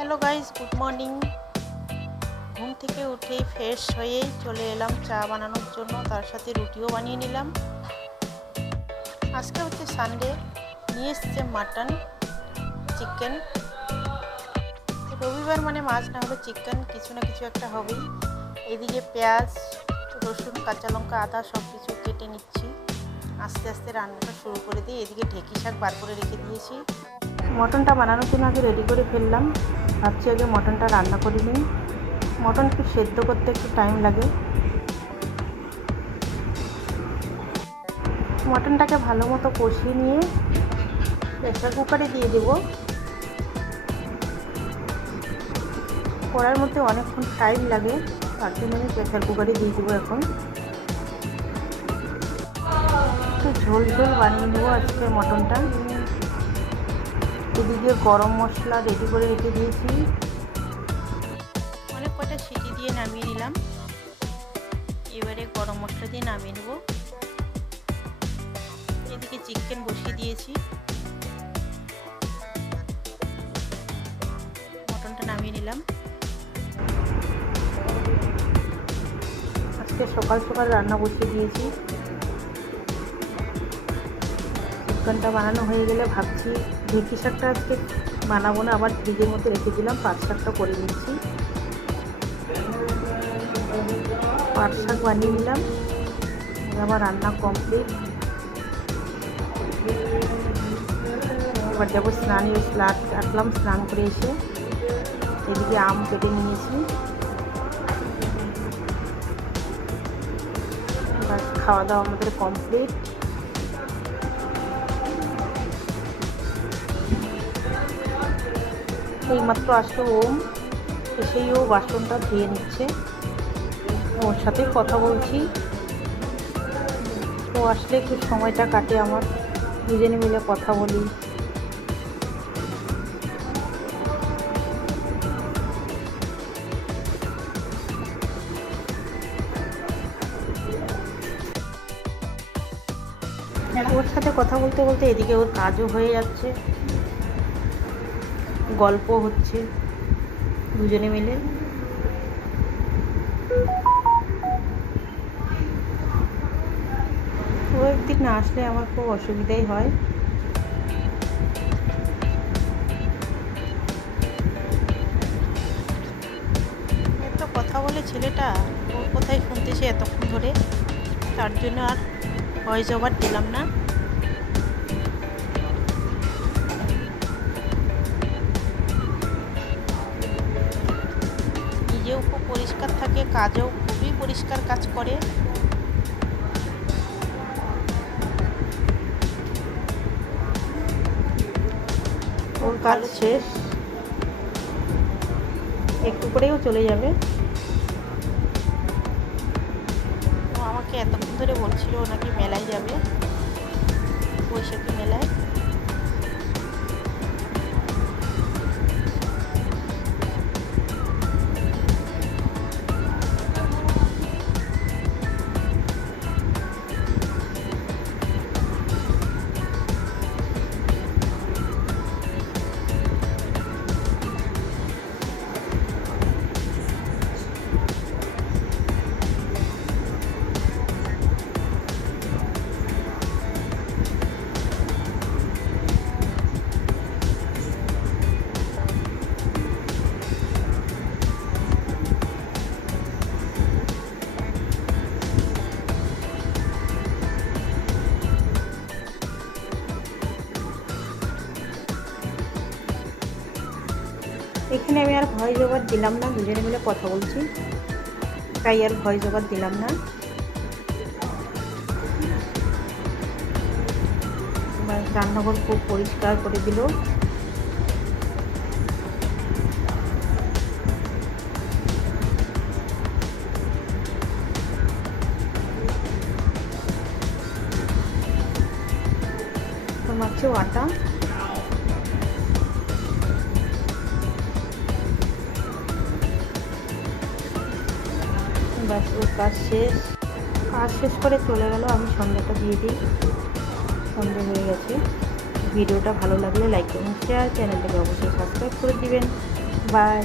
Hello guys, good morning. ঘুম থেকে উঠেই ফ্রেশ হয়ে চলে এলাম চা বানানোর জন্য, তার সাথে রুটিও বানিয়ে নিলাম। আজকে হচ্ছে সানডে, নিয়ে এসছে মাটন, চিকেন। রবিবার মানে মাছ না হলে চিকেন, কিছু না কিছু একটা হবেই। এদিকে পেঁয়াজ, রসুন, কাঁচা লঙ্কা, আদা সব কিছু কেটে নিচ্ছি। আস্তে আস্তে রান্নাটা শুরু করে দিই। এদিকে ঢেঁকি শাক বার করে রেখে দিয়েছি। মটনটা বানানোর জন্য আগে রেডি করে ফেললাম। ভাবছি আগে মটনটা রান্না করে নিই। মটন একটু সেদ্ধ করতে একটু টাইম লাগে। মটনটাকে ভালো মতো কষিয়ে নিয়ে প্রেসার কুকারে দিয়ে দেবো। কড়ার মধ্যে অনেকক্ষণ টাইম লাগে, তার জন্য আমি প্রেসার কুকারে দিয়ে দেবো। এখন একটু ঝোল ঝোল বানিয়ে নেবো আজকে মটনটা। এদিকে গরম মশলা রেডি করে রেখে দিয়েছি। অনেক কটা সিটি দিয়ে নামিয়ে নিলাম। এবারে গরম মশলা দিয়ে নামিয়ে নেব। এদিকে চিকেন বসিয়ে দিয়েছি। মটনটা নামিয়ে নিলাম। আজকে সকাল সকাল রান্না বসিয়ে দিয়েছি। চিকেনটা বানানো হয়ে গেলে ভাবছি ঢেঁকি শাকটা আজকে বানাবো না, আবার ফ্রিজের মধ্যে রেখে দিলাম। পাট শাকটা করে নিচ্ছি। পাট শাক বানিয়ে নিলাম। আমার রান্না কমপ্লিট। এবার যাবো স্নানে, কাটলাম, স্নান করে এসে এদিকে আম কেটে নিয়েছি। এবার খাওয়া দাওয়া আমাদের কমপ্লিট। এইমাত্র আসলো ওম, এসেই ও বাসনটা ধুয়ে নিচ্ছে। ওর সাথে কথা বলছি। ও আসলে একটু সময়টা কাটে আমার, দুজনে মিলে কথা বলি। ওর সাথে কথা বলতে বলতে এদিকে ওর কাজও হয়ে যাচ্ছে, গল্প হচ্ছে দুজনে মিলে। ও একদিন না আসলে আমার খুব অসুবিধাই হয়। এত কথা বলে ছেলেটা, ওর কথাই শুনতেছে এতক্ষণ ধরে, তার জন্য আর ভয়েস ওভার দিলাম না। নিজেও খুব পরিষ্কার থাকে, কাজও খুবই পরিষ্কার কাজ করে। ওর কাজ শেষ, একটু করেও চলে যাবে। ও আমাকে এতক্ষণ ধরে বলছিল ও নাকি মেলায় যাবে, বৈশাখী মেলায়। এখানে আমি আর ভয়েস ওভার দিলাম না, দুজনে মিলে কথা বলছি, তাই আর ভয়েস ওভার দিলাম না। রান্নাঘর খুব পরিষ্কার করে দিল। মাছেও আটা। ব্যাস, ওর কাজ শেষ। কাজ শেষ করে চলে গেল। আমি সন্ধ্যাটা দিয়ে দিই। সন্ধ্যা হয়ে গেছে। ভিডিওটা ভালো লাগলে লাইক করুন, শেয়ার, চ্যানেলটাকে অবশ্যই সাবস্ক্রাইব করে দিবেন। বাই।